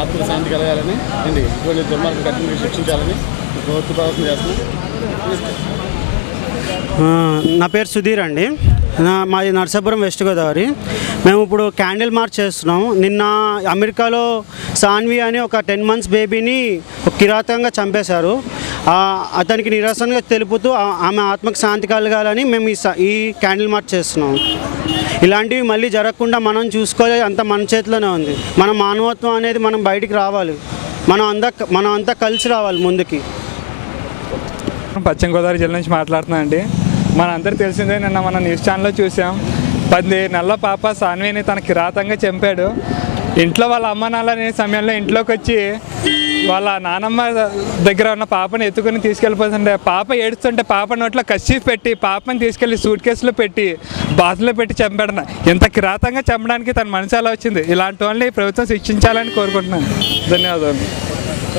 ఆత్మ శాంతి కలగాలని అండి ఇటువంటి దుర్మార్గం కఠినంగా శిక్షించాలని ప్రభుత్వ ప్రవర్తన చేస్తున్నాం. నా పేరు సుధీర్ అండి. మాది నర్సాపురం వెస్ట్ గోదావరి. మేము ఇప్పుడు క్యాండిల్ మార్చ్ చేస్తున్నాం. నిన్న అమెరికాలో సాన్వి అని ఒక 10 months బేబీని కిరాతకంగా చంపేశారు. అతనికి నిరసనగా తెలుపుతూ ఆమె ఆత్మకు శాంతి కలగాలని మేము ఈ క్యాండిల్ మార్చ్ చేస్తున్నాం. ఇలాంటివి మళ్ళీ జరగకుండా మనం చూసుకోవాలి, అంత మన చేతిలోనే ఉంది. మన మానవత్వం అనేది మనం బయటికి రావాలి, మనం అంతా కలిసి రావాలి ముందుకి. పశ్చిమ గోదావరి జిల్లా నుంచి మాట్లాడుతున్నాను అండి. మనందరికీ తెలిసిందే, నిన్న మన న్యూస్ ఛానల్లో చూసాం. 10 నెలల పాప సాన్విని తన కిరాతంగా చంపాడు. ఇంట్లో వాళ్ళ అమ్మ నాన్న సమయంలో ఇంట్లోకి వచ్చి వాళ్ళ నానమ్మ దగ్గర ఉన్న పాపని ఎత్తుకుని తీసుకెళ్ళిపోతుంటే పాప ఏడుస్తుంటే పాప నోట్లో కర్చీఫ్ పెట్టి పాపని తీసుకెళ్ళి సూట్ కేసులో పెట్టి బాతులో పెట్టి చంపాడు. ఇంత కిరాతంగా చంపడానికి తన మనసు ఎలా వచ్చింది? ఇలాంటి వాళ్ళని ప్రభుత్వం శిక్షించాలని కోరుకుంటున్నాను. ధన్యవాదాలు.